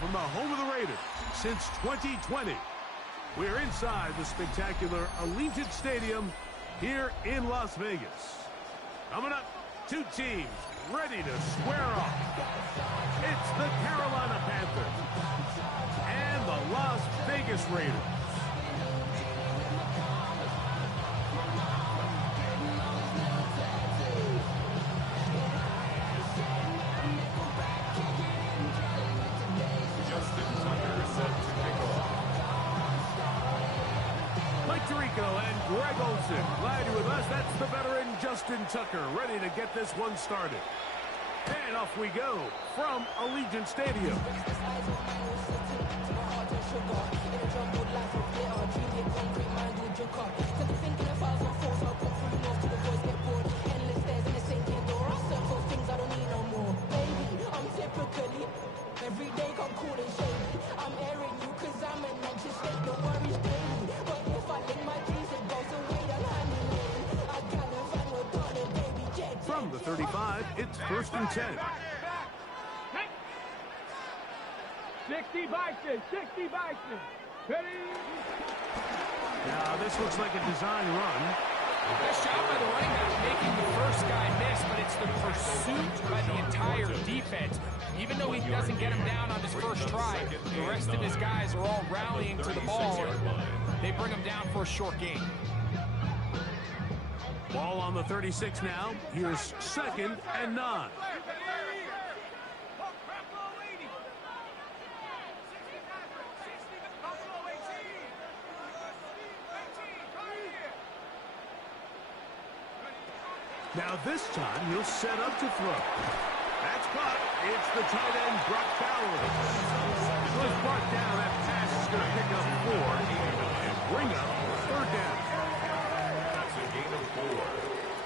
from the home of the Raiders since 2020. We're inside the spectacular Allegiant Stadium here in Las Vegas. Coming up, two teams ready to square off. It's the Carolina Panthers and the Las Vegas Raiders. And Greg Olsen, glad you're with us. That's the veteran Justin Tucker, ready to get this one started. And off we go from Allegiant Stadium. Every day I'm cool and shady. I'm airing you cause I'm an anxious state. Don't worry, daily. But if I lick my jeans, it goes away. I'm handling. I can't find no darling, baby. Jet. From the 35, it's 1st and 10. 60 Bison, 60 Bison. Ready? Now this looks like a design run. Nice job by the running back making the first guy miss, but it's the pursuit by the entire defense. Even though he doesn't get him down on his first try, the rest of his guys are all rallying to the ball. They bring him down for a short gain. Ball on the 36 now. Here's 2nd and 9. Now this time he'll set up to throw. That's caught. It's the tight end, Brock Bowers. Goes brought down. That pass is going to pick up 4 and bring up 3rd down. That's a gain of 4.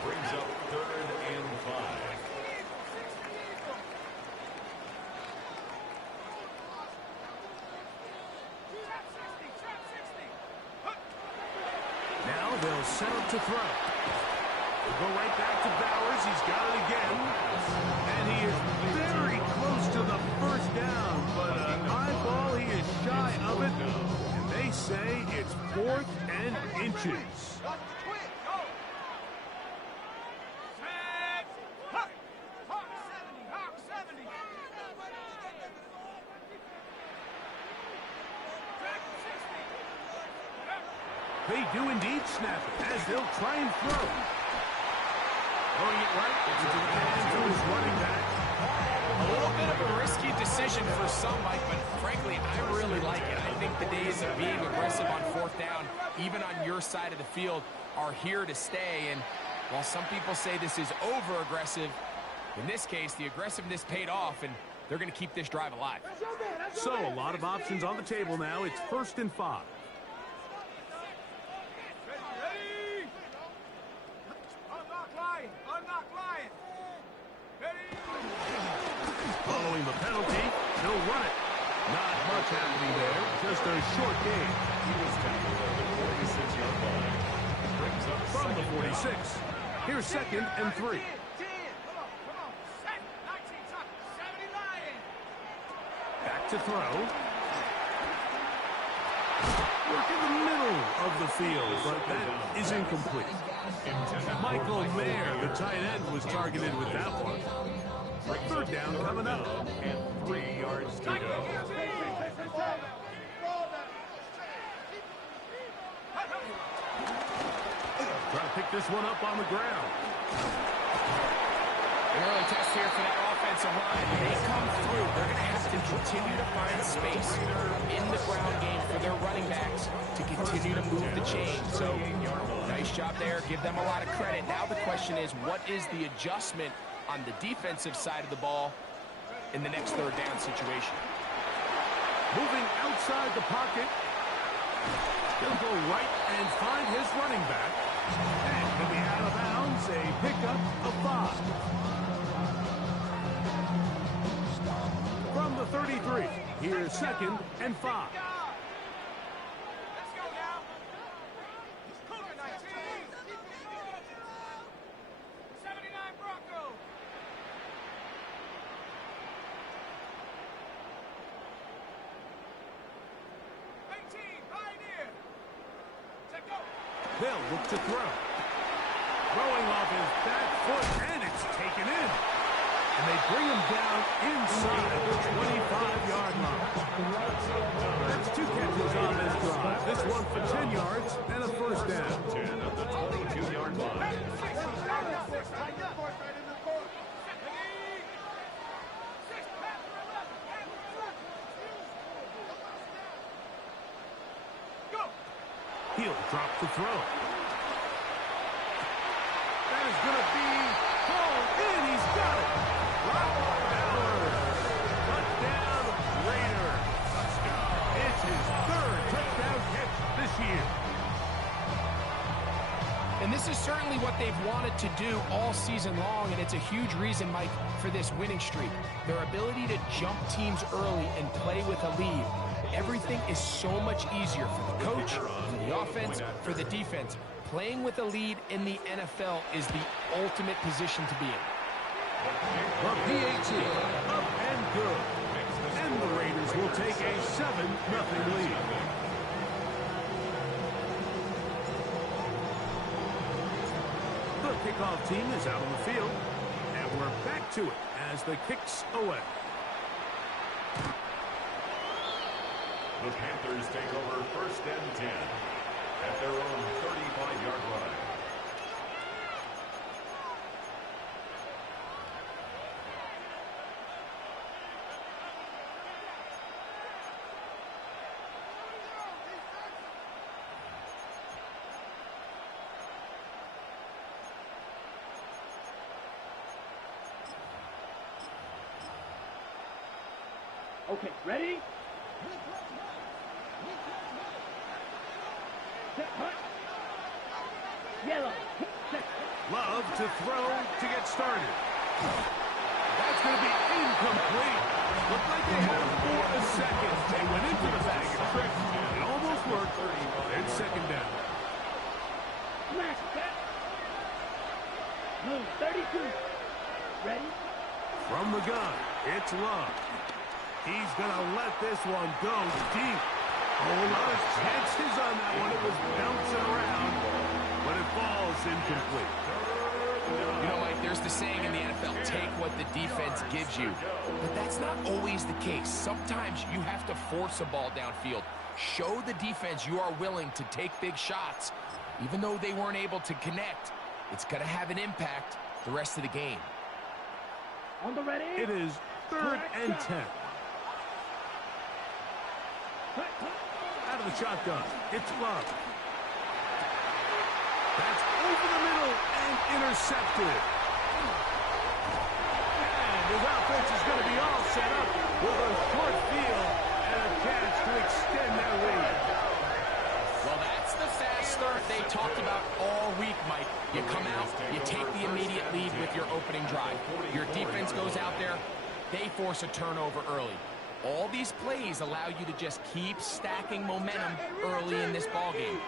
Brings up 3rd and 5. Now they'll set up to throw. Go right back to Bowers. He's got it again. And he is very close to the 1st down. But an high ball, he is shy of it. And they say it's 4th and inches. They do indeed snap it as they'll try and throw. Throwing it right into the hands of his running back. A little bit of a risky decision for some, Mike, but frankly, I really like it. I think the days of being aggressive on 4th down, even on your side of the field, are here to stay. And while some people say this is over-aggressive, in this case, the aggressiveness paid off, and they're going to keep this drive alive. So a lot of options on the table now. It's 1st and 5. Following the penalty, he'll run it. Not much happening there, just a short gain. He was tackled at the 46-yard line. Brings up From the 46, here's 2nd and 3. Back to throw. Work in the middle of the field, but that is incomplete. Michael Mayer, the tight end, was targeted with that one. 3rd down coming up. And 3 yards to go. Trying to pick this one up on the ground. An early test here for that offensive line. They come through. They're going to have to continue to find space in the ground game for their running backs to continue to move the chain. So, nice job there. Give them a lot of credit. Now the question is, what is the adjustment on the defensive side of the ball in the next 3rd down situation? Moving outside the pocket. He'll go right and find his running back. And he'll be out of bounds. A pickup of 5. From the 33, here's 2nd and 5. They'll look to throw. Throwing off his back foot, and it's taken in. And they bring him down inside the 25-yard line. That's 2 catches on this drive. This one for 10 yards and a first down. 10 at the 22-yard line. He'll drop the throw. That is going to be hauled in. He's got it. Bauer. Touchdown, Raider. It's his 3rd touchdown catch this year. And this is certainly what they've wanted to do all season long, and it's a huge reason, Mike, for this winning streak. Their ability to jump teams early and play with a lead. Everything is so much easier for the coach, for the offense, for the defense. Playing with a lead in the NFL is the ultimate position to be in. The PAT up and good. And the Raiders will take a 7-0 lead. The kickoff team is out on the field. And we're back to it as the kick's away. The Panthers take over 1st and 10 at their own 35-yard line. Okay, ready? Yellow. Love to throw to get started. That's going to be incomplete. Looked like they had him for a second. They went into the bag and tripped. It almost worked. And 2nd down. Smash that. Move 32. Ready? From the gun, it's Love. He's going to let this one go deep. A lot of chances on that one. It was bouncing around, but it falls incomplete. You know, Mike, there's the saying in the NFL, take what the defense gives you. But that's not always the case. Sometimes you have to force a ball downfield. Show the defense you are willing to take big shots. Even though they weren't able to connect, it's going to have an impact the rest of the game. On the ready? It is 3rd and 10. Out of the shotgun, it's Love. That's over the middle and intercepted. And his offense is going to be all set up with a short field and a chance to extend their lead. Well, that's the fast start they talked about all week, Mike. You come out, you take the immediate lead with your opening drive. Your defense goes out there, they force a turnover early. All these plays allow you to just keep stacking momentum early in this ballgame.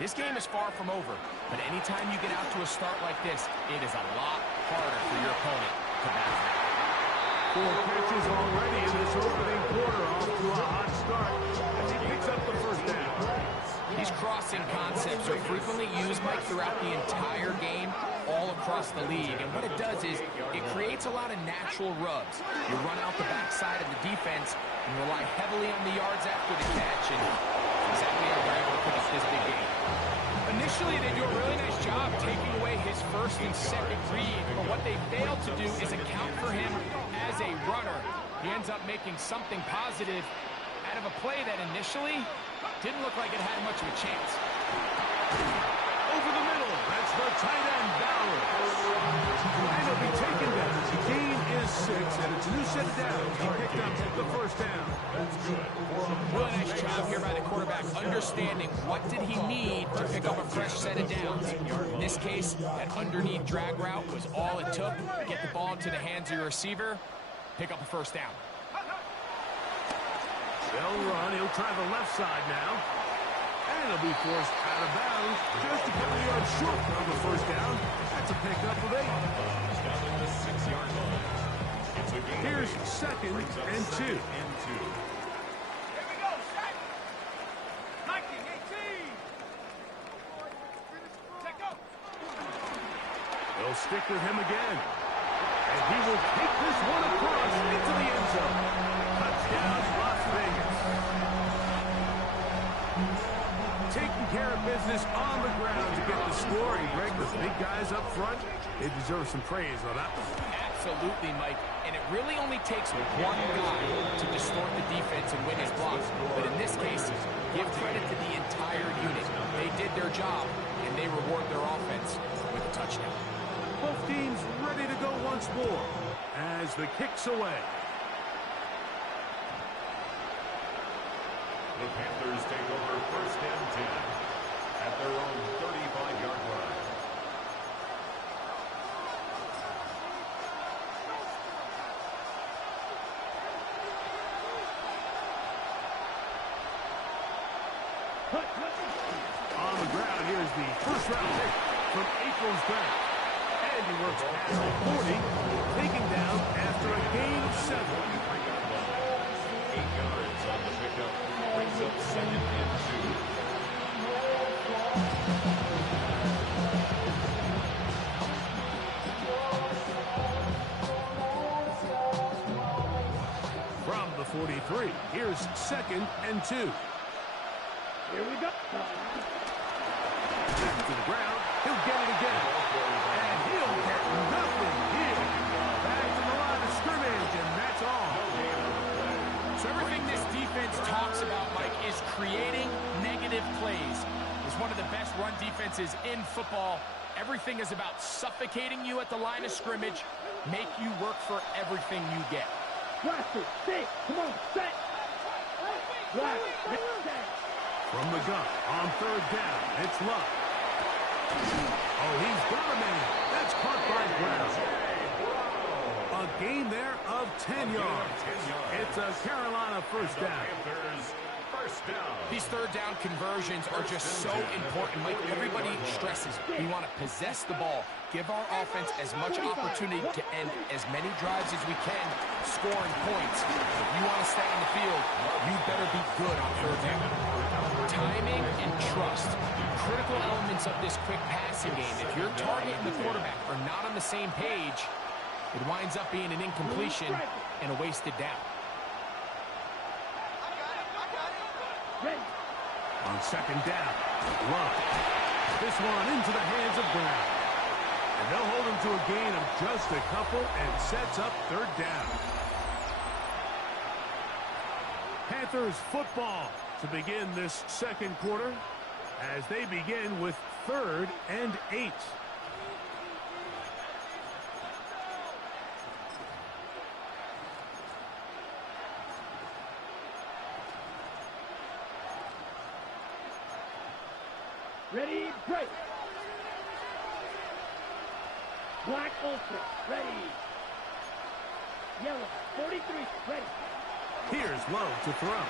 This game is far from over, but anytime you get out to a start like this, it is a lot harder for your opponent to battle. 4 catches already in this opening quarter, off to a hot start as he picks up the first down. These crossing concepts are frequently used, Mike, throughout the entire game, all across the league. And what it does is it creates a lot of natural rubs. You run out the backside of the defense and rely heavily on the yards after the catch, and exactly how they're able to pick up this big game. Initially, they do a really nice job taking away his 1st and 2nd read, but what they fail to do is account for him as a runner. He ends up making something positive out of a play that initially didn't look like it had much of a chance. Over the middle, that's the tight end, Bauer. And he'll be taken down. The gain is 6, and it's a new set of downs. He picked up the first down. Really nice job here by the quarterback, understanding what did he need to pick up a fresh set of downs. In this case, that underneath drag route was all it took to get the ball into the hands of your receiver, pick up a first down. They'll run. He'll try the left side now. And he'll be forced out of bounds just a couple of yards short of the first down. That's a pickup of 8. Down the 6-yard line. It's a gain. Here's 2nd and 2. Here we go, set. 19, 18. They'll stick with him again. And he will take this one across into the end zone. Touchdown, Las Vegas. Taking care of business on the ground to get the score. And Greg, the big guys up front, they deserve some praise on that one. Absolutely, Mike. And it really only takes one guy to distort the defense and win his block. But in this case, give credit to the entire unit. They did their job, and they reward their offense with a touchdown. Both teams ready to go once more as the kick's away. The Panthers take over first and 10 at their own 35-yard line. On the ground, here's the first-round pick from April's draft. And he works past the 40, taken down after a gain of 7. 8 yards on the pickup. Brings up second and 2. From the 43, here's second and 2. Here we go. Back to the ground. He'll get it again. And he'll get nothing here. Back to the line of scrimmage, and that's all. So everything this defense talks about, Mike, is creating negative plays. It's one of the best run defenses in football. Everything is about suffocating you at the line of scrimmage, make you work for everything you get. Blaster, stay. Come on, set. Black, set. From the gun, on third down, it's Luck. Oh, he's got a man. That's caught by Brown. A gain there of 10 yards. It's a Carolina first down. These third down conversions are just so important. Mike, everybody stresses we want to possess the ball, give our offense as much opportunity to end as many drives as we can, scoring points. If you want to stay on the field, you better be good on third down. Timing and trust, critical elements of this quick passing game. If your target and the quarterback are not on the same page, it winds up being an incompletion and a wasted down. On second down, Luck. This one into the hands of Brown. And they'll hold him to a gain of just a couple and sets up third down. Panthers football to begin this second quarter as they begin with 3rd and 8. Ready, break. Black Ultra, ready. Yellow, 43, ready. Here's Lowe to throw.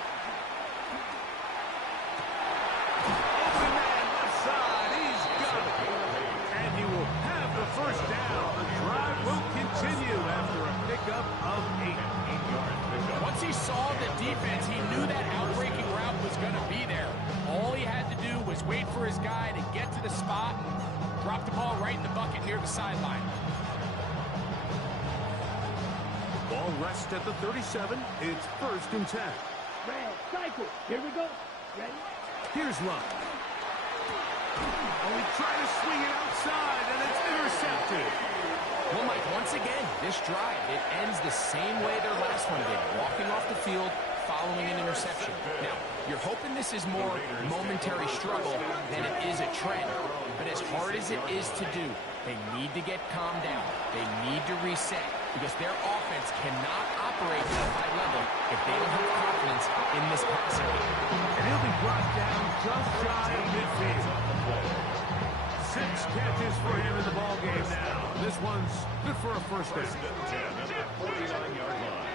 Open man left side, he's got it. And he will have the first down. The drive will continue after a pickup of 8. Once he saw the defense, he knew that outbreaking route was going to be there. All he had to do was wait for his guy to get to the spot and drop the ball right in the bucket near the sideline. Ball rests at the 37. It's 1st and 10. Red, cycle. Here we go. Ready? Here's Luck. Oh, he tried to swing it outside, and it's intercepted. Well, Mike, once again, this drive, it ends the same way their last one did, walking off the field, following an interception. Now, you're hoping this is more momentary struggle than it is a trend. But as hard as it is to do, they need to get calmed down. They need to reset because their offense cannot operate at a high level if they don't have confidence in this passing game. And he'll be brought down just shy of midfield. 6 catches for him in the ball game now. This one's good for a first down. 10 at the 49-yard line.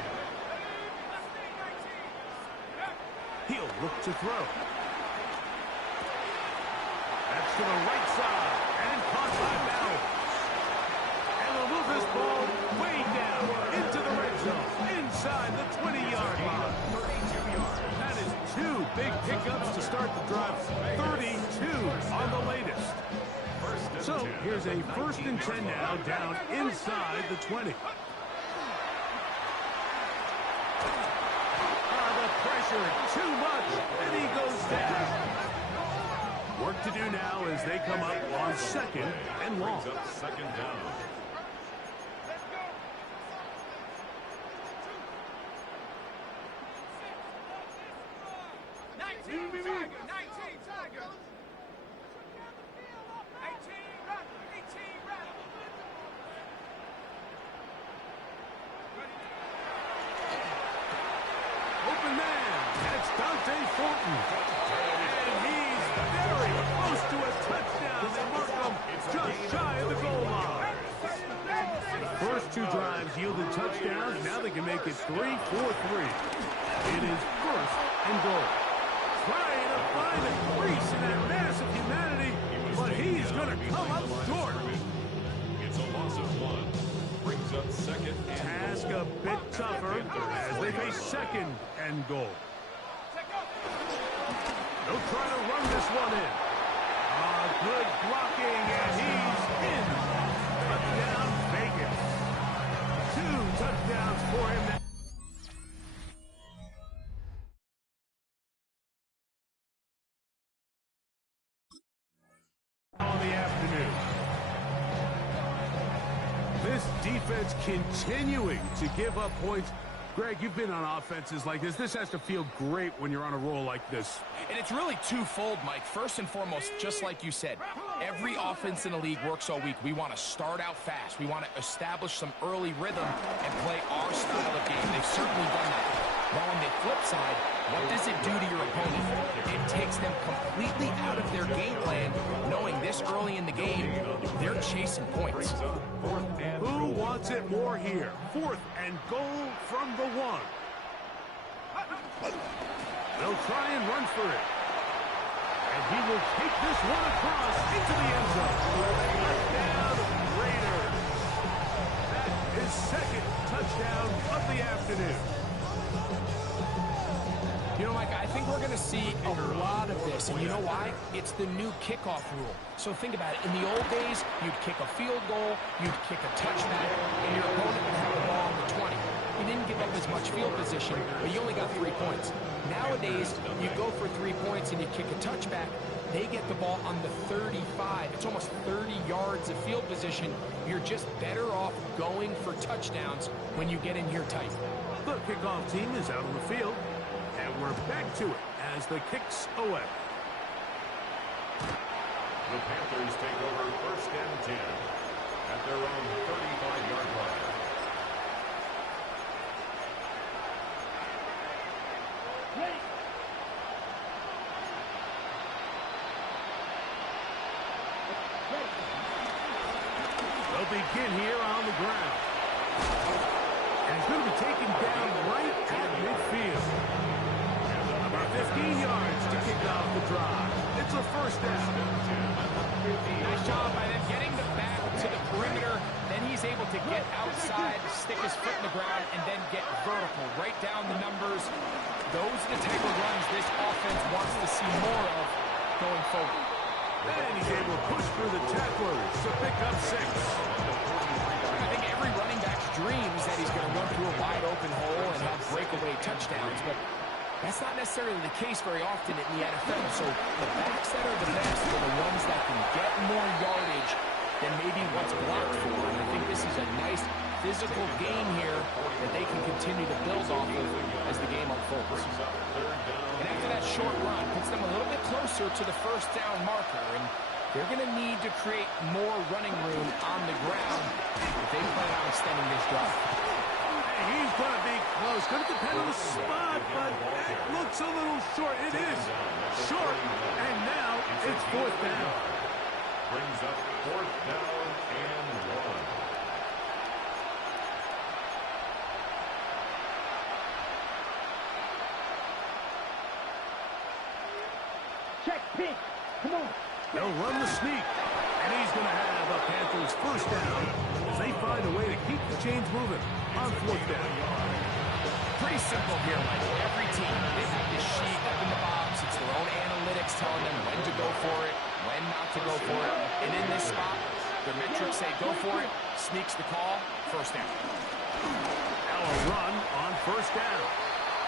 He'll look to throw. That's to the right side. And caught by Bowers. And we'll move this ball way down into the red zone. Inside the 20-yard line. 32 yards. That is 2 big pickups to start the drive. 32 on the latest. So here's a 1st and 10 now, down inside the 20. The pressure, too much, and he goes down. Work to do now as they come up on 2nd and long. 2nd down. Open man, that's Dante Fulton. And he's very close to a touchdown. They mark him just shy of the goal line. First 2 drives yielded touchdowns. Now they can make it 3-4-3. It is 1st and goal. Trying to find a crease in that mass of humanity, but he's going to come up short. It's a loss of 1. Brings up 2nd and Task a bit tougher as they face 2nd and goal. They'll try to run this one in. Good blocking, and he's in. Touchdown, Vegas. 2 touchdowns for him. On the afternoon. This defense continuing to give up points. Greg, you've been on offenses like this. This has to feel great when you're on a roll like this. And it's really twofold, Mike. First and foremost, just like you said, every offense in the league works all week. We want to start out fast. We want to establish some early rhythm and play our style of game. They've certainly done that. Now on the flip side, what does it do to your opponent? It takes them completely out of their game plan, knowing this early in the game, they're chasing points. Who wants it more here? 4th and goal from the 1. They'll try and run for it. And he will take this one across into the end zone. Touchdown, Raiders. That is 2nd touchdown of the afternoon. You know, Mike, I think we're going to see a lot of this, and you know why? It's the new kickoff rule. So think about it. In the old days, you'd kick a field goal, you'd kick a touchback, and your opponent would have the ball on the 20. You didn't give up as much field position, but you only got 3 points. Nowadays, you go for 3 points and you kick a touchback, they get the ball on the 35. It's almost 30 yards of field position. You're just better off going for touchdowns when you get in here tight. The kickoff team is out on the field. And we're back to it as the kicks away. the Panthers take over 1st and 10 at their own 35-yard line. Ready. They'll begin here on the ground. And he's going to be taken down right at midfield. About 15 yards to kick off the drive. It's a 1st down. Nice job by them getting the back to the perimeter. Then he's able to get outside, stick his foot in the ground, and then get vertical. Right down the numbers. Those are the type of runs this offense wants to see more of going forward. And he's able to push through the tacklers to pick up 6. I think every running back's dream is that he's going to run through a wide open hole and have breakaway touchdowns, but that's not necessarily the case very often in the NFL. So the backs that are the best are the ones that can get more yardage than maybe what's blocked for. And I think this is a nice physical game here that they can continue to build off of as the game unfolds. And after that short run, puts them a little bit closer to the 1st down marker. And they're going to need to create more running room on the ground if they plan on extending this drive. He's going to be close. Going to depend on the spot, but it looks a little short. It is short, and now it's 4th down. Brings up 4th down and 1. Check pink. Come on. They'll run the sneak, and he's going to have a Panthers 1st down as they find a way to keep the chains moving on 4th down. Pretty simple here, Mike. Every team, they have this sheet up in the box. It's their own analytics telling them when to go for it, when not to go for it. And in this spot, their metrics say go for it, sneaks the call, first down. Now a run on first down.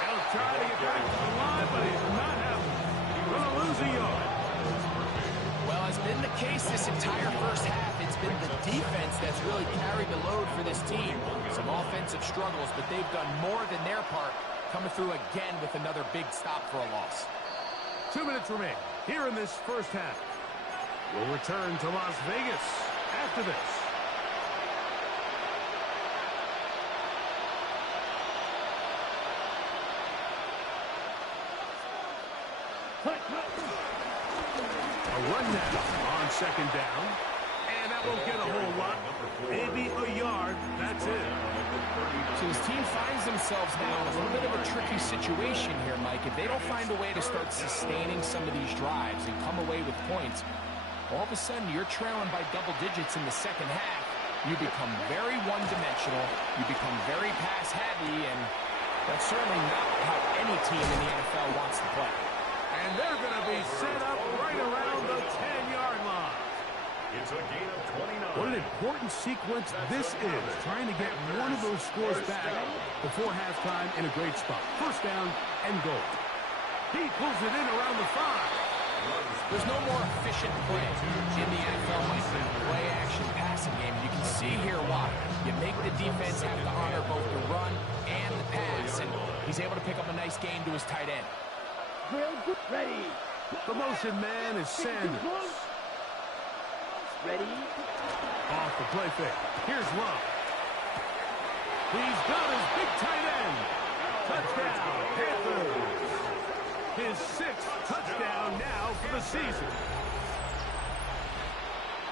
They'll try to get back to the line, but he's not happening. Going to lose a yard. Well, as been the case this entire first half, it's been the defense that's really carried the load for this team. Some offensive struggles, but they've done more than their part, coming through again with another big stop for a loss. 2 minutes remain here in this first half. We'll return to Las Vegas after this. A run now on second down. And that won't get a whole lot. Maybe a yard. That's it. So this team finds themselves now in a little bit of a tricky situation here, Mike. If they don't find a way to start sustaining some of these drives and come away with points, all of a sudden you're trailing by double digits in the second half. You become very one-dimensional. You become very pass-heavy, and that's certainly not how any team in the NFL wants to play. And they're going to be set up right around the 10-yard line. It's a gain of 29. What an important sequence this is, trying to get one of those scores back before halftime in a great spot. First down and goal. He pulls it in around the 5. There's no more efficient play in the NFL like the play-action passing game. You can see here why. You make the defense have to honor both the run and the pass, and he's able to pick up a nice gain to his tight end. Ready. The motion man is Sanders. Ready. Off the play fake. Here's Love. He's got his big tight end. Touchdown, Panthers. His 6th touchdown now for the season.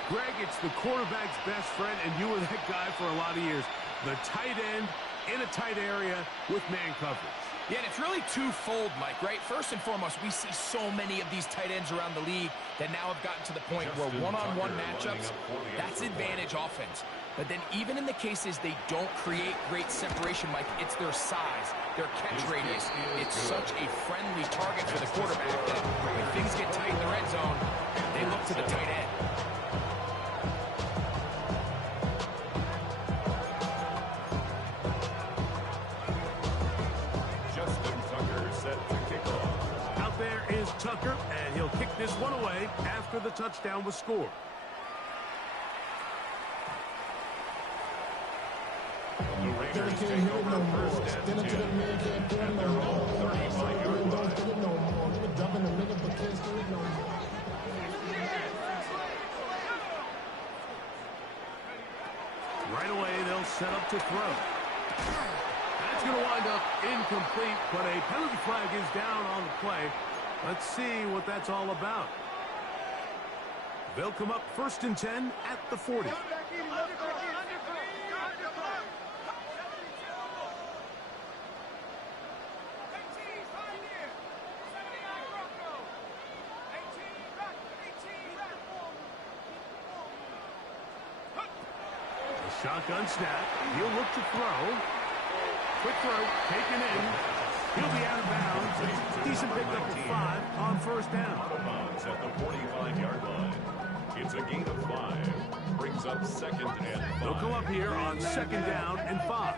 Greg, it's the quarterback's best friend, and you were that guy for a lot of years. The tight end in a tight area with man coverage. Yeah, and it's really twofold, Mike, right? First and foremost, we see so many of these tight ends around the league that now have gotten to the point where one-on-one matchups, that's advantage offense. But then even in the cases they don't create great separation, Mike, it's their size, their catch radius. It's such a friendly target for the quarterback that when things get tight in the red zone, they look to the tight end. Tucker, and he'll kick this one away after the touchdown was scored. The Raiders take over first and 10 at their own 35-yard line. Right away, they'll set up to throw. That's going to wind up incomplete, but a penalty flag is down on the play. Let's see what that's all about. They'll come up first and 10 at the 40. A shotgun snap. He'll look to throw. Quick throw, taken in. He'll be out of bounds. Decent pickup of 5 on first down. Out of bounds at the 45-yard line. It's a gain of 5. Brings up second and 5. They'll come up here on second down and 5.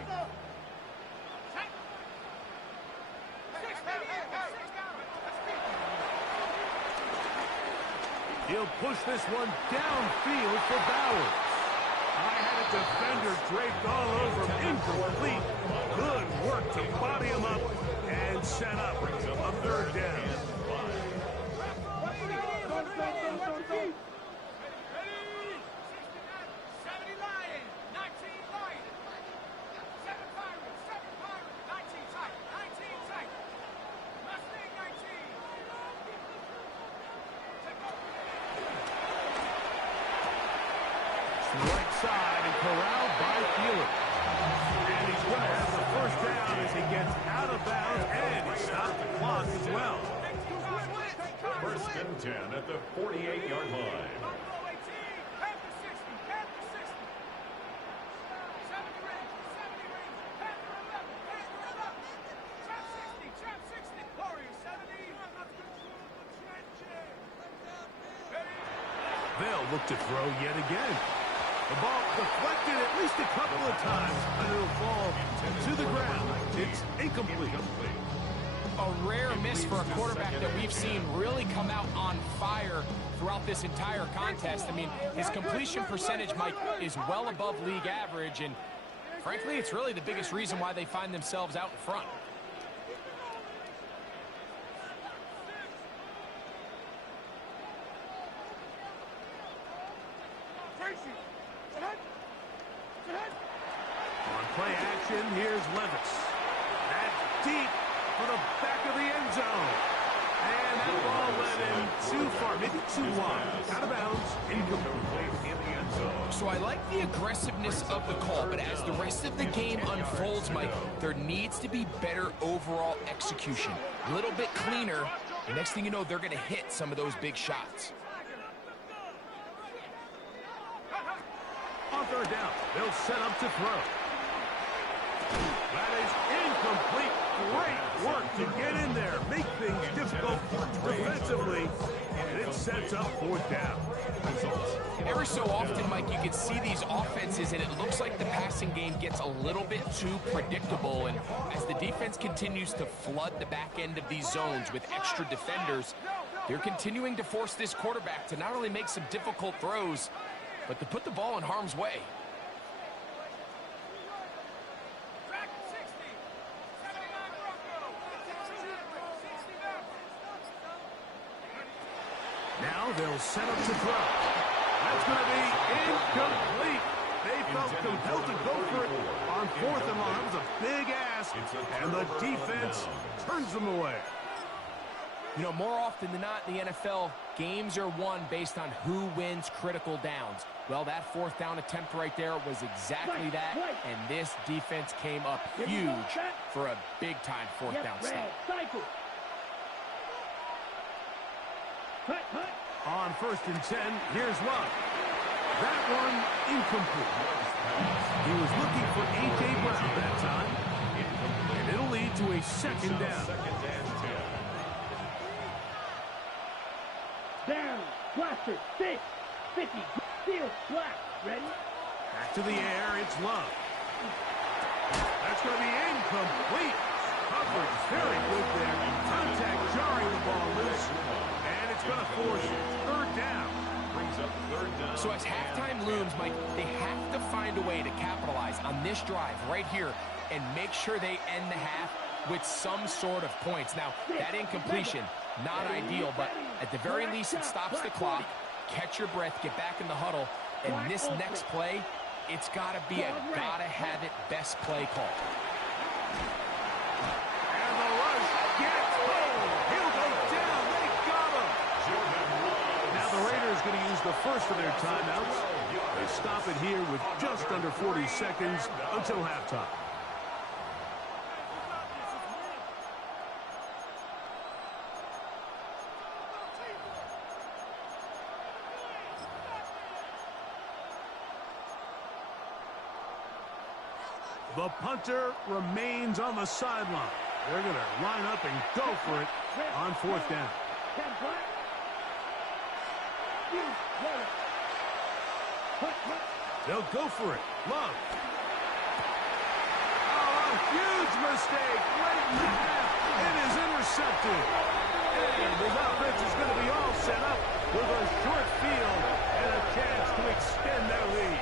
He'll push this one downfield for Bowers. I had a defender draped all over him. Incomplete. Good work to body him up and set up a third down. Right side and corralled by Fielder. And he's going to have the first down as he gets out of bounds, and he stopped the clock as well. First and 10 at the 48-yard line. They'll look to throw yet again. The ball deflected at least a couple of times, but it'll fall to the ground. It's incomplete. A rare miss for a quarterback that we've seen really come out on fire throughout this entire contest. I mean, his completion percentage, Mike, is well above league average, and frankly, it's really the biggest reason why they find themselves out in front. On play action, here's Levis. That's deep for the back of the end zone. And that ball led him too far, maybe too wide. Out of bounds, incomplete in the end zone. So I like the aggressiveness of the call, but as the rest of the game unfolds, Mike, there needs to be better overall execution. A little bit cleaner. The next thing you know, they're going to hit some of those big shots. On third down, they'll set up to throw. That is incomplete. Great work to get in there, make things difficult defensively, and it sets up fourth down. Every so often, Mike, you can see these offenses, and it looks like the passing game gets a little bit too predictable. And as the defense continues to flood the back end of these zones with extra defenders, they're continuing to force this quarterback to not only make some difficult throws, but to put the ball in harm's way. Now they'll set up to throw. That's going to be incomplete. They felt compelled to go for it on fourth and long. That was a big ask, and the defense turns them away. You know, more often than not in the NFL, games are won based on who wins critical downs. Well, that fourth down attempt right there was exactly that, and this defense came up huge for a big-time fourth down stop. On 1st and 10, here's Love. That one incomplete. He was looking for A.J. Brown that time, and it'll lead to a second down. Down, blaster, 6, 50, field, black, ready? Back to the air, it's Love. That's going to be incomplete. Coverage very good there. Contact jarring the ball loose, and it's going to force third down. Brings up third down. So as halftime looms, Mike, they have to find a way to capitalize on this drive right here and make sure they end the half with some sort of points. Now, that incompletion, not ideal, but at the very least, it stops the clock. Catch your breath, get back in the huddle, and this next play, it's got to be a gotta-have-it best play call. And the rush gets home. He'll go down. They got him. Now the Raiders going to use the first of their timeouts. They stop it here with just under 40 seconds until halftime. The punter remains on the sideline. They're going to line up and go for it on fourth down. They'll go for it. Love. Oh, a huge mistake late in the half. It is intercepted. And his offense is going to be all set up with a short field and a chance to extend their lead.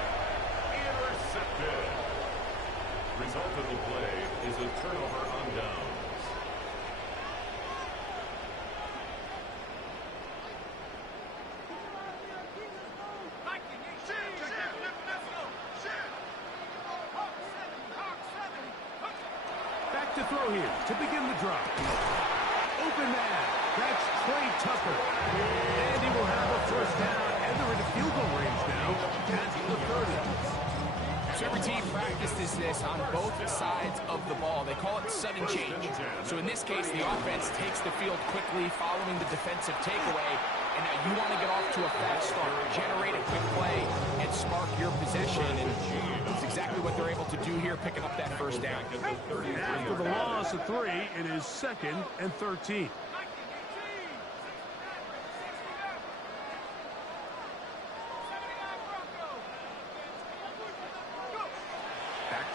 Intercepted. Result of the play is a turnover on downs. Back to throw here to begin the drive. Open man. That's Trey Tucker. And he will have a first down, and they're into field goal range now at the 30. So every team practices this on both sides of the ball. They call it sudden change. So in this case, the offense takes the field quickly following the defensive takeaway. And now you want to get off to a fast start, generate a quick play, and spark your possession. And it's exactly what they're able to do here, picking up that first down. After the loss of 3, it is 2nd and 13.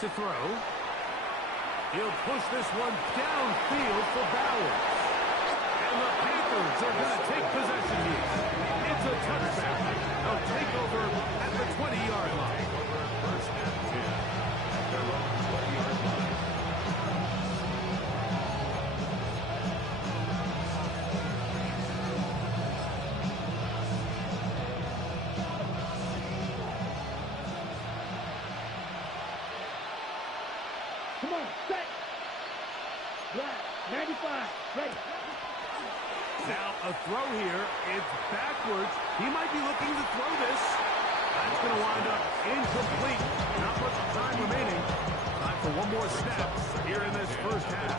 to throw. He'll push this one downfield for Bowers. And the Panthers are going to take possession here. It's a touchback. They'll take over at the 20-yard line. First and 10 at their own 20-yard line. Come on, set. Black, 95, ready. Now a throw here. It's backwards. He might be looking to throw this. That's going to wind up incomplete. Not much time remaining. Time for one more snap here in this first half.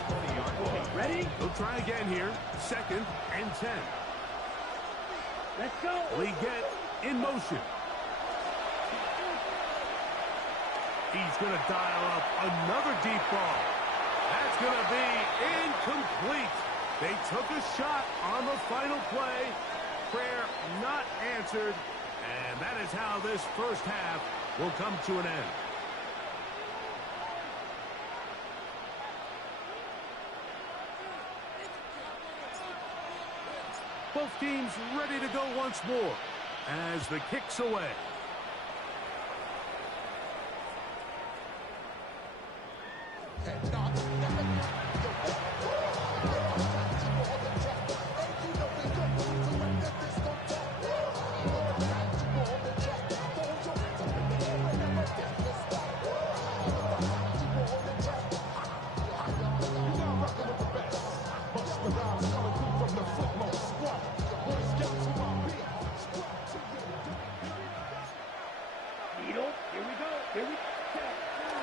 Ready? He'll try again here. 2nd and 10. Let's go. Leggett in motion. He's going to dial up another deep ball. That's going to be incomplete. They took a shot on the final play. Prayer not answered. And that is how this first half will come to an end. Both teams ready to go once more as the kick's away.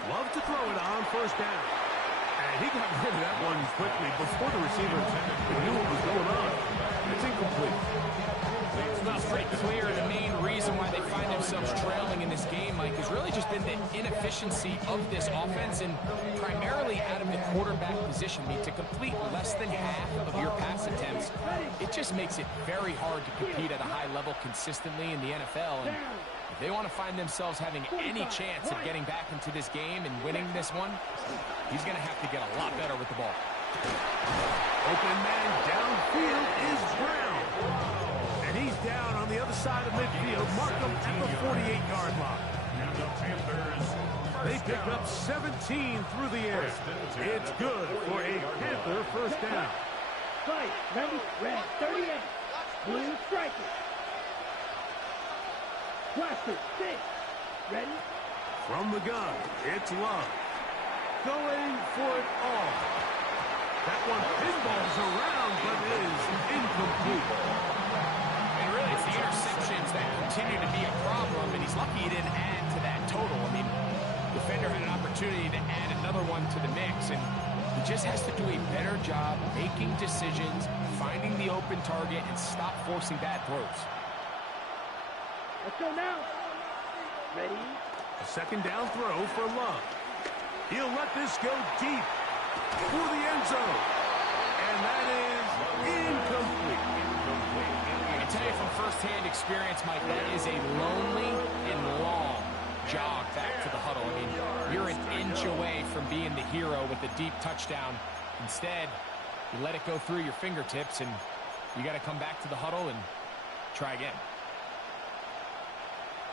Love to throw it on first down. And he got rid of that one quickly before the receiver knew what was going on. It's incomplete. It's not pretty clear. The main reason why they find themselves trailing in this game, Mike, has really just been the inefficiency of this offense and primarily out of the quarterback position. I mean, to complete less than half of your pass attempts, it just makes it very hard to compete at a high level consistently in the NFL. And if they want to find themselves having any chance of getting back into this game and winning this one, he's going to have to get a lot better with the ball. Open man downfield is Brown. And he's down on the other side of midfield. Mark him at the 48-yard line. And the Panthers They pick up 17 through the air. It's good for a Panther first down. Fight, ready, red, 38. Blue striker. Blaster, 6. Ready? From the gun, it's Love. Going for it all. That one pinballs around, but is incomplete. And really, it's the interceptions that continue to be a problem, and he's lucky he didn't add to that total. I mean, the defender had an opportunity to add another one to the mix, and he just has to do a better job making decisions, finding the open target, and stop forcing bad throws. Let's go now. Ready? A second down throw for Love. He'll let this go deep for the end zone. And that is incomplete. I can tell you from firsthand experience, Mike, that is a lonely and long jog back to the huddle. I mean, you're an inch away from being the hero with a deep touchdown. Instead, you let it go through your fingertips, and you got to come back to the huddle and try again.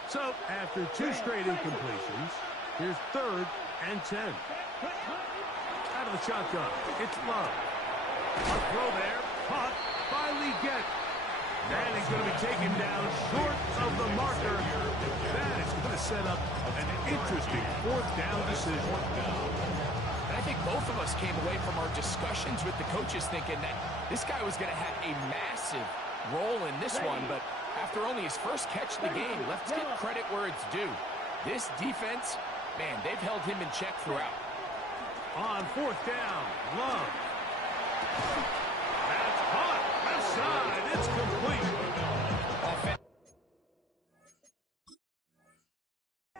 So, after 2 straight incompletions, here's 3rd and 10. Out of the shotgun, it's Love. A throw there, caught by Leggett. And he's going to be taken down short of the marker. That is going to set up an interesting 4th down decision. And I think both of us came away from our discussions with the coaches thinking that this guy was going to have a massive role in this one, but after only his first catch of the game, let's give credit where it's due. This defense, man, they've held him in check throughout. On 4th down, Love. That's caught. Left side. It's complete.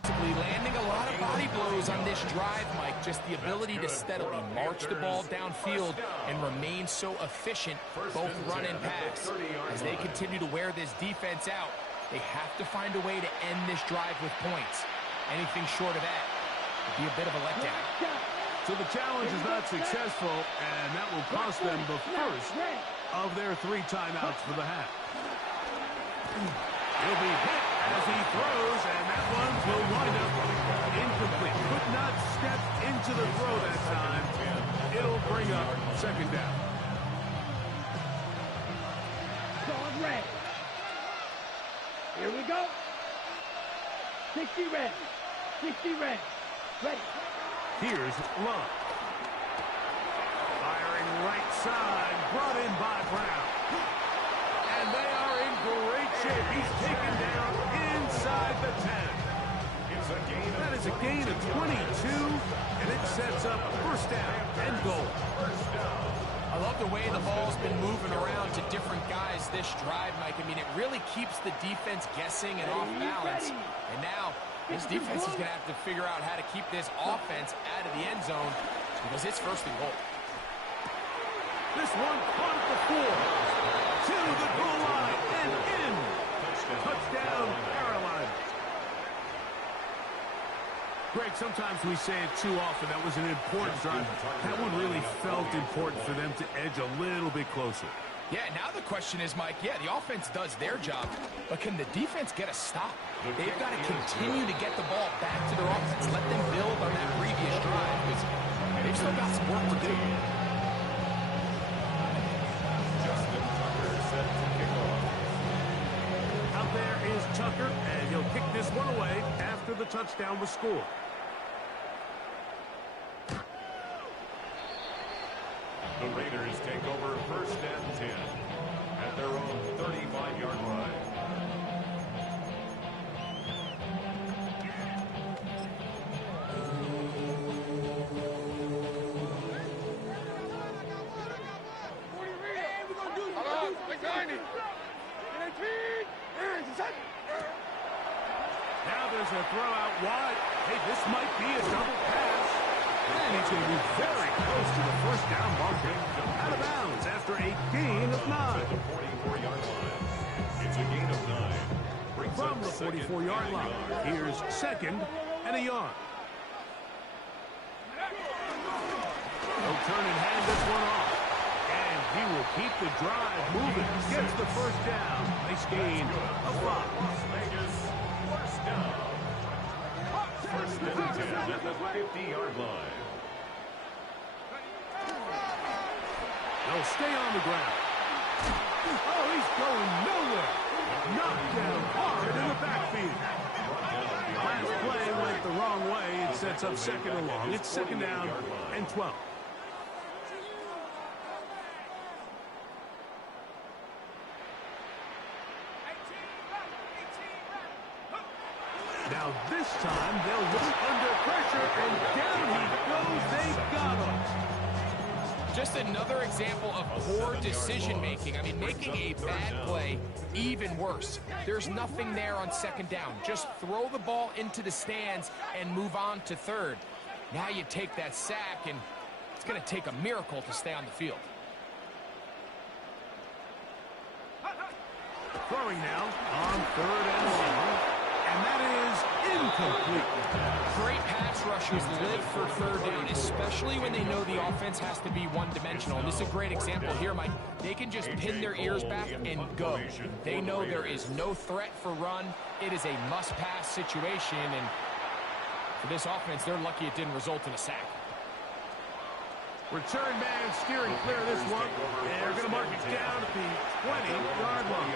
Offensively landing a lot of body blows on this drive, Mike. Just the ability to steadily march the ball downfield and remain so efficient, both run and pass. As they continue to wear this defense out, they have to find a way to end this drive with points. Anything short of that, It'd be a bit of a letdown. So the challenge is not successful, and that will cost them the first of their 3 timeouts for the half. He'll be hit as he throws, and that one will wind up incomplete. Could not step into the throw that time. It'll bring up second down. Dog red. Here we go. 60 red. 60 red. Ready. Here's Love. Firing right side, brought in by Brown. And they are in great shape. He's taken down inside the 10. That is a gain of 22, and it sets up a first down and goal. I love the way the ball's been moving around to different guys this drive, Mike. I mean, it really keeps the defense guessing and off balance. And now this defense is going to have to figure out how to keep this offense out of the end zone because it's first and goal. This one caught at the 4. To the goal line and in. Touchdown, Carolina. Greg, sometimes we say it too often. That was an important drive. That one really felt important for them to edge a little bit closer. Yeah, now the question is, Mike, yeah, the offense does their job, but can the defense get a stop? They've got to continue to get the ball back to their offense, let them build on that previous drive, because they've still got some work to do. Out there is Tucker, and he'll kick this one away after the touchdown was scored. The Raiders take over first and 10 at their own 35-yard line. Now there's a throw out wide. Hey, this might be a double pass. And he's going to be very close to the first down marker. Out of bounds after a gain of 9. The 44-yard line. It's a gain of 9. From the 44-yard line, here's second and a yard. He'll turn and hand this one off. And he will keep the drive moving. Gets the first down. Nice gain of 5. Las Vegas, first down. First and 10 at the 50-yard line. They'll stay on the ground. Oh, he's going nowhere. Knocked down hard in the backfield. Last play went the wrong way. It sets up second and long. It's second down and 12. Now this time they'll look under pressure, and down he goes. They got him. Just another example of poor decision-making. I mean, making a bad play even worse. There's nothing there on second down. Just throw the ball into the stands and move on to third. Now you take that sack, and it's going to take a miracle to stay on the field. Throwing now on third and long. And that is incomplete. Great pass rushers live for third down, especially when they know the offense has to be one-dimensional. And this is a great example here, Mike. They can just pin their ears back and go. They know there is no threat for run. It is a must-pass situation, and for this offense, they're lucky it didn't result in a sack. Return man steering clear of this one. And they're going to mark it down at the 20-yard line.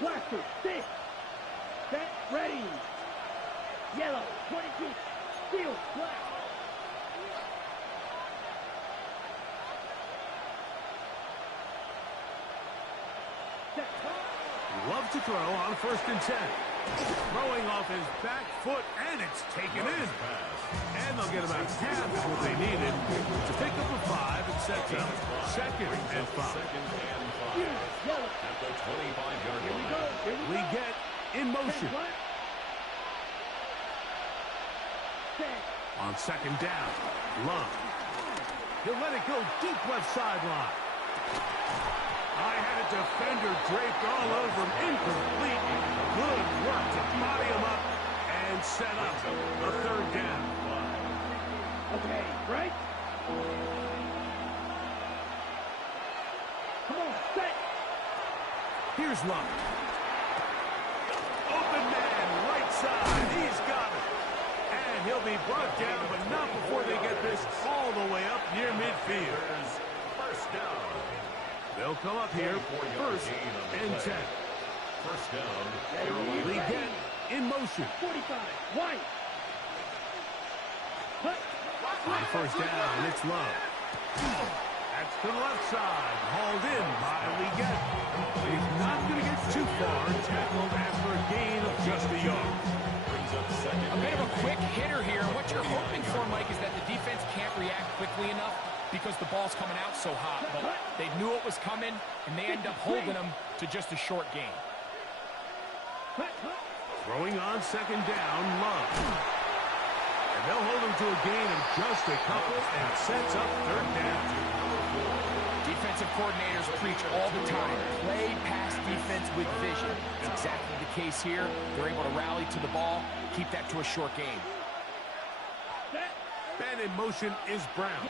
Blaster, 6. Set, ready. Yellow, 22. Steel, black. Set. Love to throw on first and 10. Throwing off his back foot, and it's taken in. And they'll get about half of what they needed to pick up a 5 and sets up second and 5. Yellow. At the 25-yard Here we line. go. Here we We go. get in motion. Black. Set. On second down, Love He'll let it go deep left sideline. I had a defender draped all over him. Incomplete. Good work to body him up and set up a third down. Okay, right? Come on, set. Here's Love. Open man, right side. He's got it. And he'll be brought down, but not before they get this all the way up near midfield. First down. They'll come up here, first and 10. First down. Leggett in motion. 45, wide. Cut. On first down, it's Love. That's to the left side, hauled in by Leggett. He's not going to get too far, tackled after a gain of just a yard. A bit of a quick hitter here. And what you're hoping for, Mike, is that the defense can't react quickly enough because the ball's coming out so hot. But they knew it was coming, and they end up holding them to just a short gain. Throwing on second down, Love. And they'll hold him to a gain of just a couple, and it sets up third down. Defensive coordinators preach all the time, play pass defense with vision. It's exactly the case here. They're able to rally to the ball, keep that to a short game. Man in motion is Brown.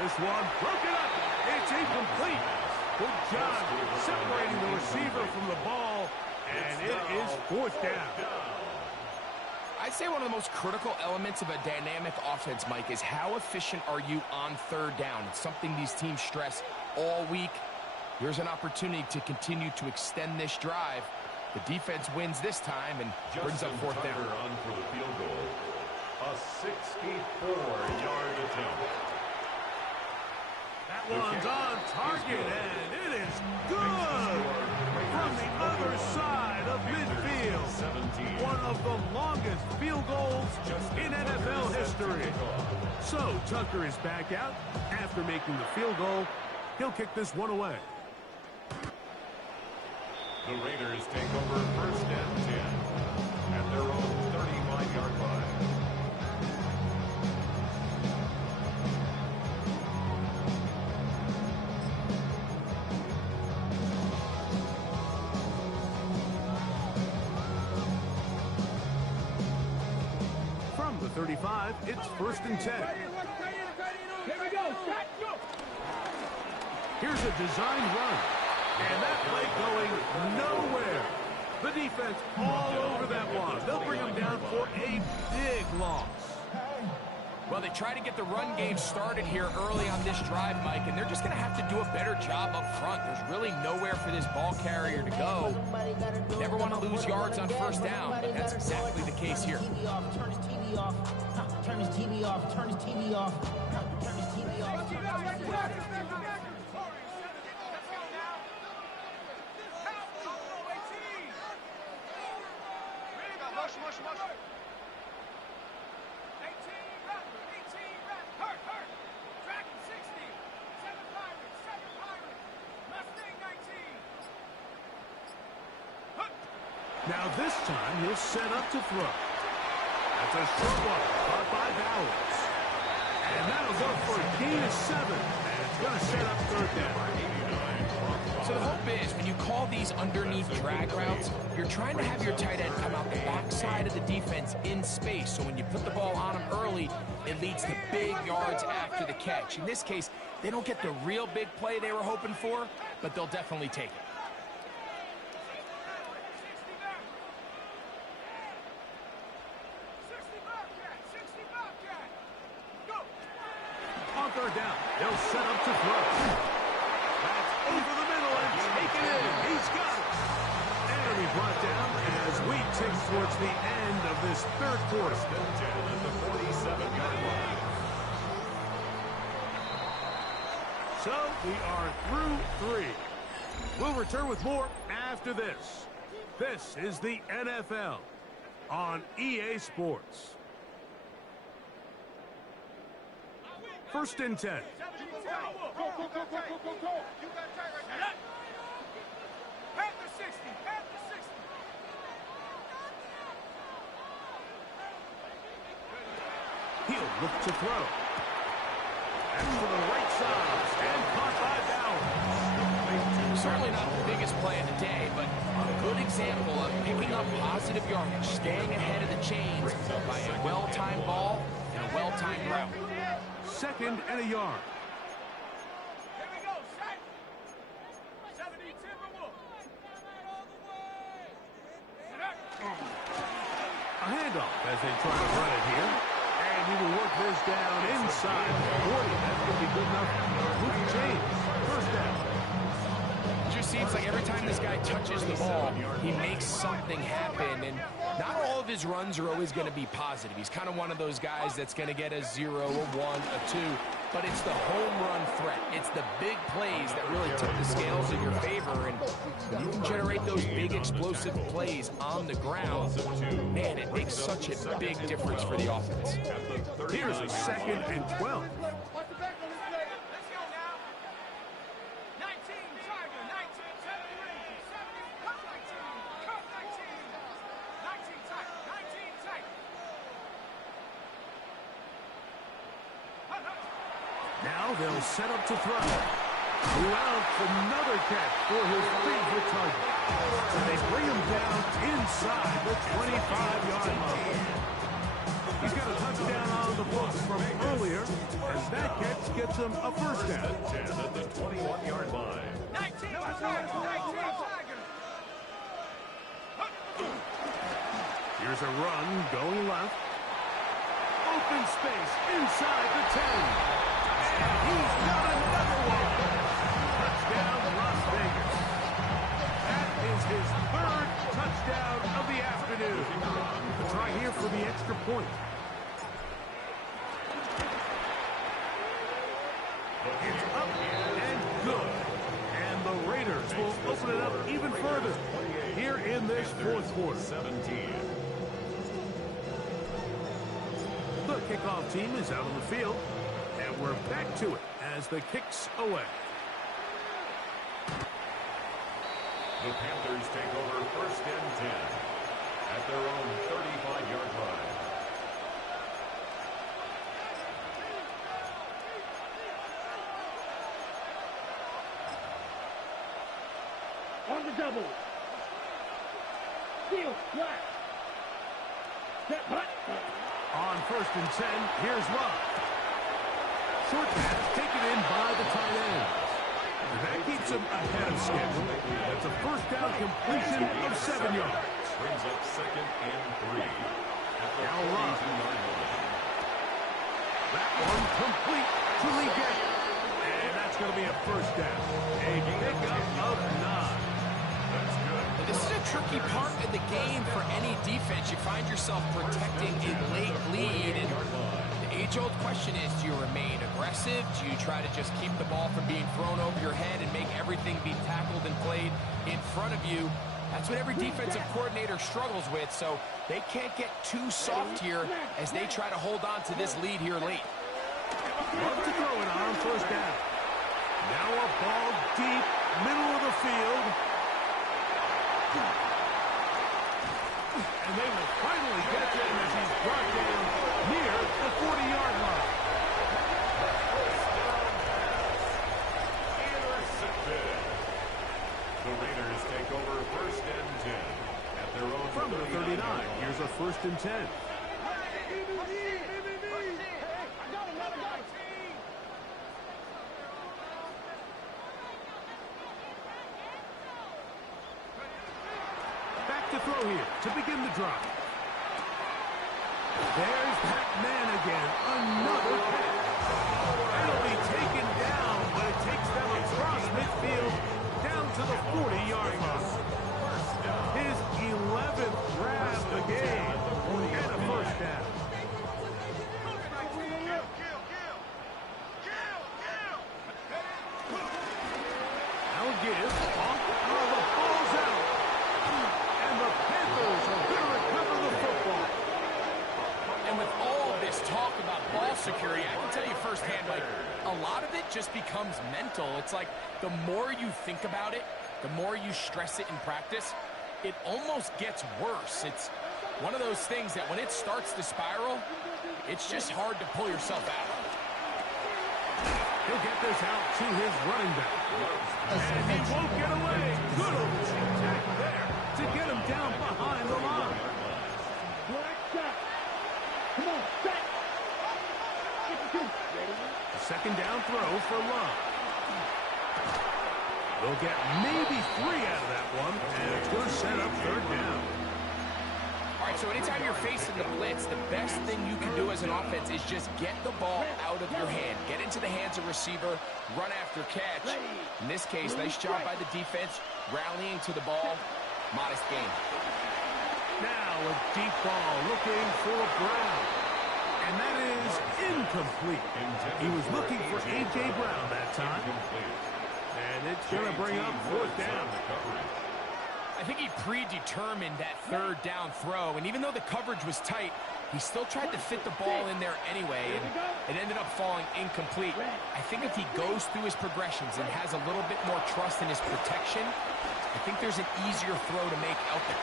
This one broken up. It's incomplete. Good job separating the receiver from the ball, and it is fourth down. I'd say one of the most critical elements of a dynamic offense, Mike, is how efficient are you on third down. It's something these teams stress all week. Here's an opportunity to continue to extend this drive. The defense wins this time and brings up fourth down. On for the field goal. A 64-yard attempt. That one's on target, and it is good from the other side of midfield. One of the longest field goals in NFL history. So Tucker is back out after making the field goal. He'll kick this one away. The Raiders take over first and 10 at their own 35-yard line. From the 35, it's first and 10. Here we go, set, go. Here's a designed run. And that play going nowhere. The defense all over that one. They'll bring him down for a big loss. Well, they try to get the run game started here early on this drive, Mike, and they're just going to have to do a better job up front. There's really nowhere for this ball carrier to go. Never want to lose yards on first down, but that's exactly the case here. Turn his TV off. Turn his TV off. Turn his TV off. Turn his TV off. Now this time he'll set up to throw. That's a short one caught by Bowers. And that'll go for a gain of 7. And it's going to set up third down. So the hope is when you call these underneath drag routes, you're trying to have your tight end come out the backside of the defense in space. So when you put the ball on him early, it leads to big yards after the catch. In this case, they don't get the real big play they were hoping for, but they'll definitely take it. On third down, they'll set up to throw. That's over the middle and taken in. He's got it. And he'll be brought down as we tick towards the end of this third quarter. At the 47-yard line. So we are through 3. We'll return with more after this. This is the NFL on EA Sports. First and 10. Go, go, go, go, go, go, go, go. You got tight right there. Panther 60, Panther 60. look to throw. That's to the right side, and caught by Bauer. Certainly not the biggest play of the day, but a good example of picking up positive yardage, staying ahead of the chains by a well-timed ball and a well-timed route. 2nd and a yard. Here we go, set. 70 Timberwolves. A handoff as they try to run it here. And he will work this down inside the 40. That's going to be good enough. Luke James, 1st down. It just seems like every time this guy touches the ball, he makes something happen. And not all of his runs are always going to be positive. He's kind of one of those guys that's going to get a 0, a 1, a 2. But it's the home run threat. It's the big plays that really tip the scales in your favor. And when you can generate those big explosive plays on the ground, man, it makes such a big difference for the offense. Here's a 2nd and 12. Watch the back on this play. Let's go now. 19, Tiger, 19, 73, 70, cut 19, cut 19, 19 tight, 19 tight. Now they'll set up to throw. Ralph, another catch for his favorite target. And they bring him down inside the 25-yard line. He's got a touchdown on the books from earlier, as that catch gets him a 1st down. 10 at the 21-yard line. 19, Tiger. Here's a run going left. Open space inside the 10. And he's got another one. Touchdown, Las Vegas. That is his 3rd touchdown of the afternoon. A try here for the extra point. It's up and good. And the Raiders will open it up even further here in this 4th quarter. 17. The kickoff team is out on the field. And we're back to it as the kick's away. The Panthers take over 1st and 10 at their own 35-yard line. On the double. Steal, flat. Step, hut. On 1st and 10, here's Love. Short pass taken in by the tight end. And that keeps him ahead of schedule. That's a 1st down completion of 7 yards. Brings up 2nd and 3 at the Now Love. 42-yard line. That one complete to Lee Getty. And that's going to be a 1st down. A pickup of 9. That's good. This is a tricky part of the game for any defense. You find yourself protecting a late lead. And the age-old question is, do you remain aggressive? Do you try to just keep the ball from being thrown over your head and make everything be tackled and played in front of you? That's what every defensive coordinator struggles with, so they can't get too soft here as they try to hold on to this lead here late. Love to throw it on 1st down. Now a ball deep, middle of the field. And they will finally get him as he's brought down near the 40-yard line. Intercepted. The Raiders take over 1st and 10 at their own From the 39, 39. here's a 1st and 10. Back to throw here to begin the drive. There's that man again. Another catch. It'll be taken down, but it takes them across midfield down to the 40-yard line. His 11th grab of the game and a 1st down. Now give off. Oh, the ball's out. And the Panthers are going to recover the football. And with all this talk about ball security, I can tell you firsthand, like, a lot of it just becomes mental. It's like the more you think about it, the more you stress it in practice, it almost gets worse. It's One of those things that when it starts to spiral, it's just hard to pull yourself out. He'll get this out to his running back. And he won't get away. Good overseas tackle there to get him down behind the line. Come on, set. Second down throw for Love. They'll get maybe 3 out of that one, and it's going to set up third down. All right, so anytime you're facing the blitz, the best thing you can do as an offense is just get the ball out of your hand. Get into the hands of receiver, run after catch. In this case, nice job by the defense, rallying to the ball. Modest gain. Now a deep ball looking for Brown. And that is incomplete. He was looking for A.J. Brown that time. And it's going to bring up fourth down. I think he predetermined that third down throw, and even though the coverage was tight, he still tried to fit the ball in there anyway, and it ended up falling incomplete. I think if he goes through his progressions and has a little bit more trust in his protection, I think there's an easier throw to make out there.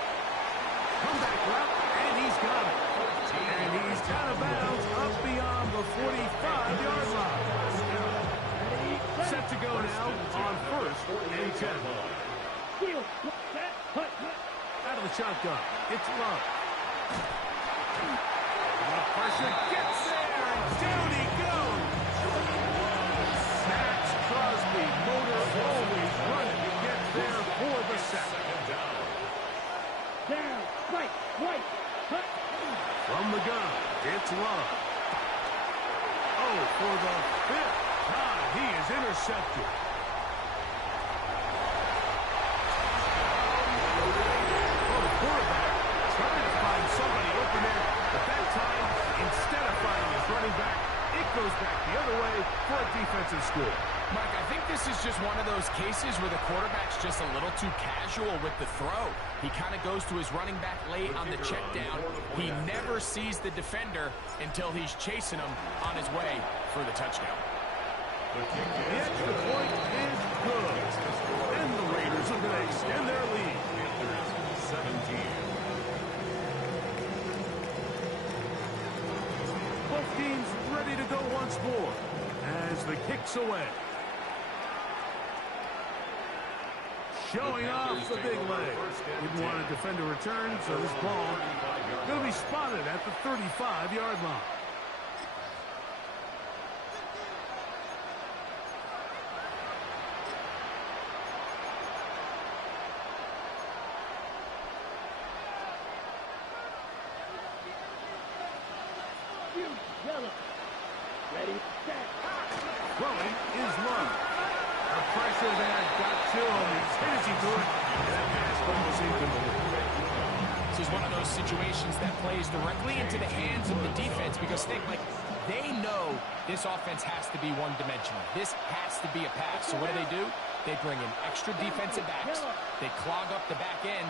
Comeback route, and he's got it. And he's out of bounds up beyond the 45-yard line. Set to go now on first and 10. Out of the shotgun, it's Love. The pressure gets there, and down he goes. Max Crosby, motor always running to get there for the second. Down, right, From the gun, it's Love. Oh, for the 5th time, he is intercepted. Well, the quarterback trying to find somebody open there, but that time, instead of finding his running back, it goes back the other way for a defensive score. Mike, I think this is just one of those cases where the quarterback's just a little too casual with the throw. He kind of goes to his running back late on the check down. He never sees the defender until he's chasing him on his way for the touchdown. The extra point is good. And the Raiders are going to extend their lead. 17. Both teams ready to go once more as the kick's away. Showing off the big leg. Didn't want to defend a return, so this ball going to be spotted at the 35-yard line. Throwing is Love. The pressure there got to him. He's hit as he threw it. And that pass almost incomplete. This is one of those situations that plays directly into the hands of the defense because they know this offense has to be one-dimensional. This has to be a pass. So what do? They bring in extra defensive backs. They clog up the back end.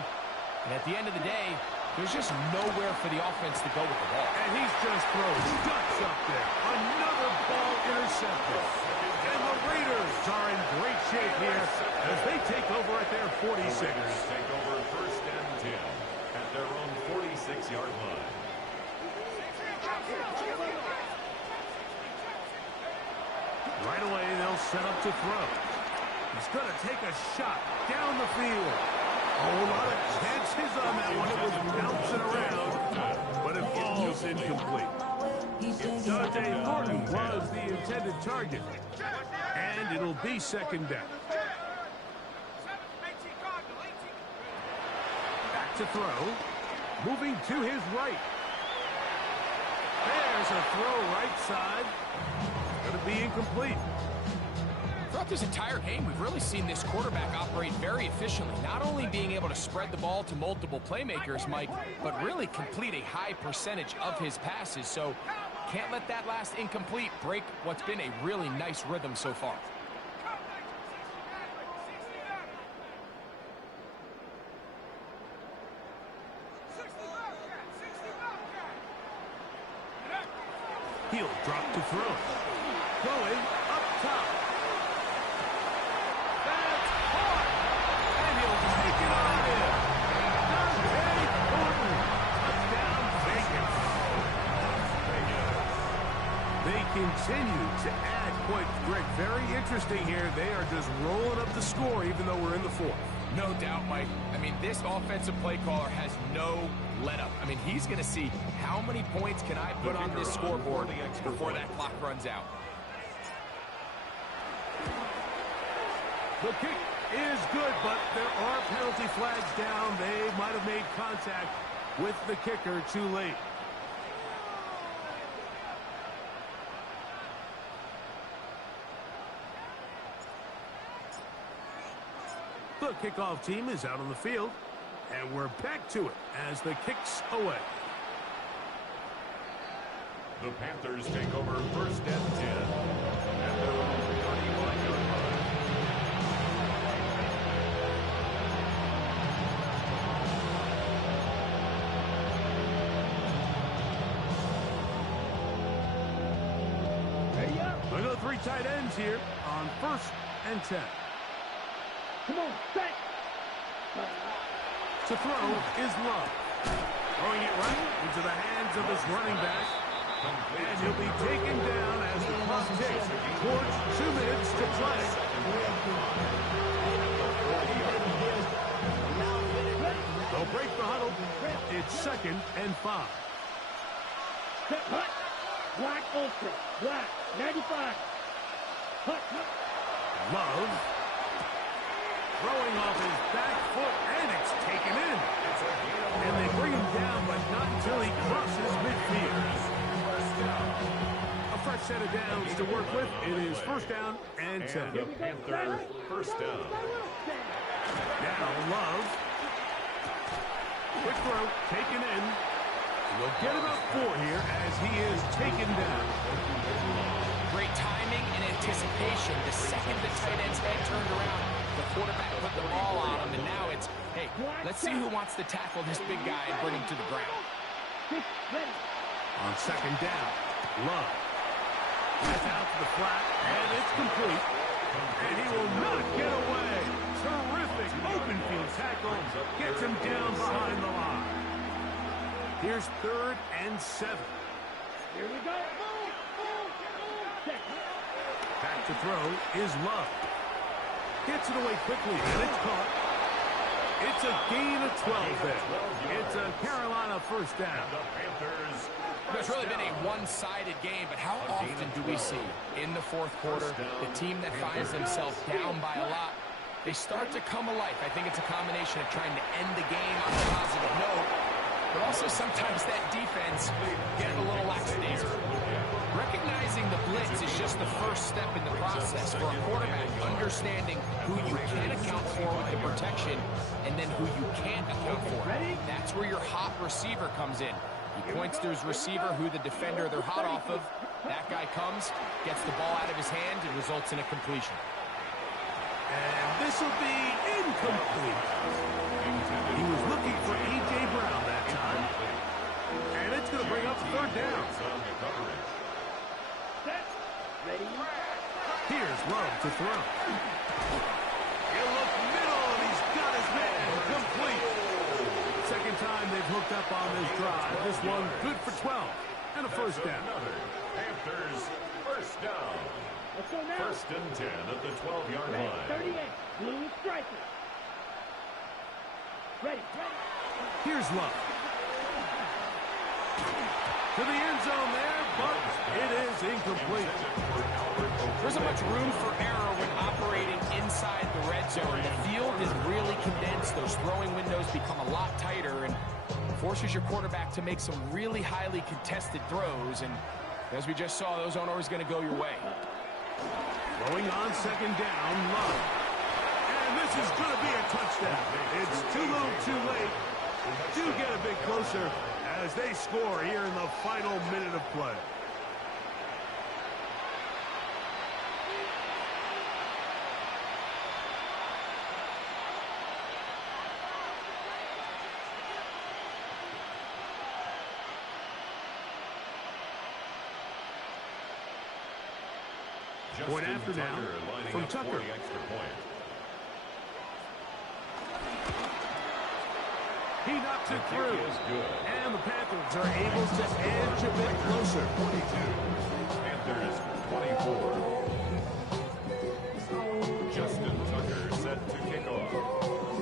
And at the end of the day, there's just nowhere for the offense to go with the ball. And he's just thrown guts up there. Another ball intercepted. And the Raiders are in great shape here as they take over at their 46. Raiders take over first and 10 at their own 46-yard line. Right away, they'll set up to throw. He's going to take a shot down the field. A whole lot of chances on that one. It was bouncing around, but it falls incomplete. Dante Thornton was the intended target, and it'll be second down. Back to throw, moving to his right. There's a throw right side. Going to be incomplete. Throughout this entire game, we've really seen this quarterback operate very efficiently, not only being able to spread the ball to multiple playmakers, Mike, but really complete a high percentage of his passes. So can't let that last incomplete break what's been a really nice rhythm so far. He'll drop to throw. Throwing up top. That's hard. And he'll take it on in. Dante Thornton. continue to add points. Greg, very interesting here. They are just rolling up the score even though we're in the fourth. No doubt, Mike. I mean, this offensive play caller has no let-up. I mean, he's going to see how many points can I put on this scoreboard before that clock runs out. The kick is good, but there are penalty flags down. They might have made contact with the kicker too late. The kickoff team is out on the field, and we're back to it as the kick's away. The Panthers take over first and 10 at their own 31-yard line. I got 3 tight ends here on first and 10. Come on, set. To throw is Love. Throwing it right into the hands of his running back. And he'll be taken down as the clock ticks towards 2 minutes to play. They'll break the huddle. It's 2nd and 5. Set, hut. Black ultra. Black. 95. Hut, hut. Love. Throwing off his back foot, and it's taken in. And they bring him down, but not until he crosses midfield. A fresh set of downs to work with. It is first down and 10. And the Panthers first down. Now Love. Quick throw, taken in. We'll get about 4 here as he is taken down. Great timing and anticipation. The second the tight end's head turned around, the quarterback put the ball on him, and now it's, hey, let's see who wants to tackle this big guy and bring him to the ground. On second down, Love. That's out to the flat, and it's complete. And he will not get away. Terrific open field tackle. Gets him down behind the line. Here's 3rd and 7. Here we go. Back to throw is Love. Gets it away quickly, and it's caught. It's a gain of 12 there. It's a Carolina first down. The Panthers. It's really been a one-sided game, but how often do we see in the fourth quarter the team that finds themselves down by a lot, they start to come alive? I think it's a combination of trying to end the game on a positive note, but also sometimes that defense getting a little lackadaisical. Recognizing the blitz is just the first step in the process for a quarterback, understanding who you can account for with the protection and then who you can't account for. That's where your hot receiver comes in. He points to his receiver, who the defender they're hot off of. That guy comes, gets the ball out of his hand, and results in a completion. And this will be incomplete. He was looking for A.J. Brown that time. And it's going to bring up 3rd down. Here's Love to throw. He'll look middle, and he's got his man complete. Second time they've hooked up on this drive. This one good for 12 and a first down. Panthers first down. Let's go now. 1st and 10 at the 12-yard line. 38. Blue striker. Ready. Here's Love. To the end zone there, but it is incomplete. There isn't much room for error when operating inside the red zone. The field is really condensed. Those throwing windows become a lot tighter and forces your quarterback to make some really highly contested throws. And as we just saw, those aren't always going to go your way. Throwing on second down, Love. And this is going to be a touchdown. It's too little, too late. Do get a bit closer as they score here in the final minute of play. Point after down from Tucker. He knocks it through. And the Panthers are able to edge a bit closer. Panthers 24. Justin Tucker set to kick off.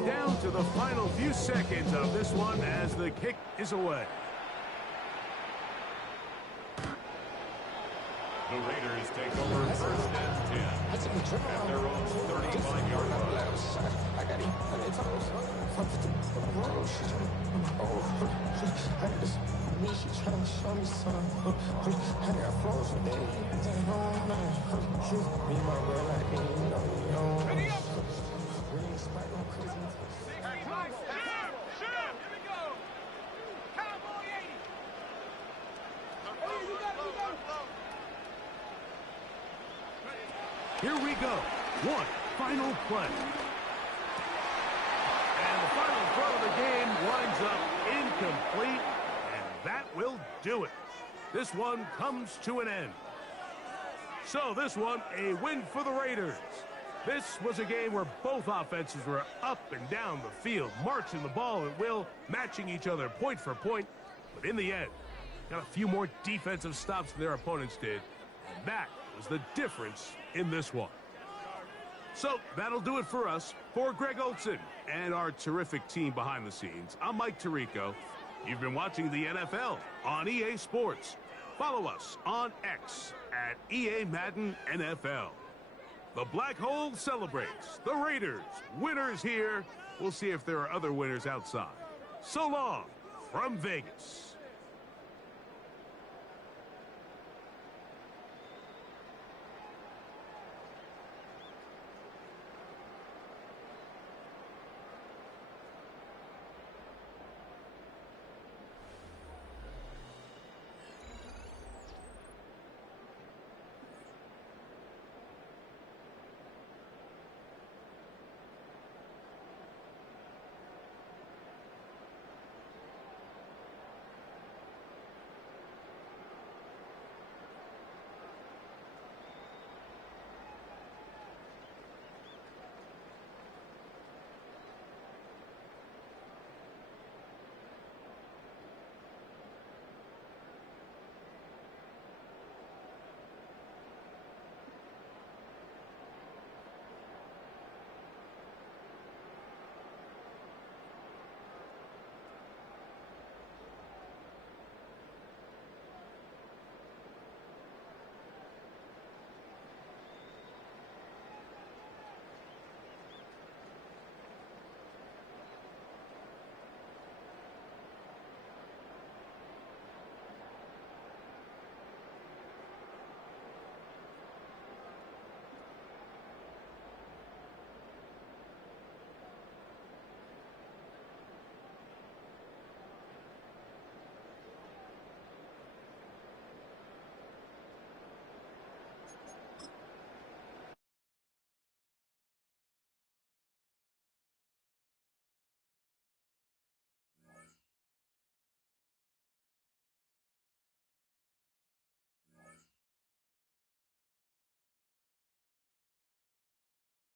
Down to the final few seconds of this one as the kick is away. The Raiders take over first and 10 at their own 35-yard line. Ready up! Here we go! Cowboy 80! Oh, you got it, Here we go. One final play. And the final throw of the game winds up incomplete, and that will do it. This one comes to an end. So this one, a win for the Raiders. This was a game where both offenses were up and down the field, marching the ball at will, matching each other point for point. But in the end, got a few more defensive stops than their opponents did. And that was the difference in this one. So that'll do it for us. For Greg Olson and our terrific team behind the scenes, I'm Mike Tirico. You've been watching the NFL on EA Sports. Follow us on X at EA Madden NFL. The Black Hole celebrates. The Raiders, winners here. We'll see if there are other winners outside. So long from Vegas.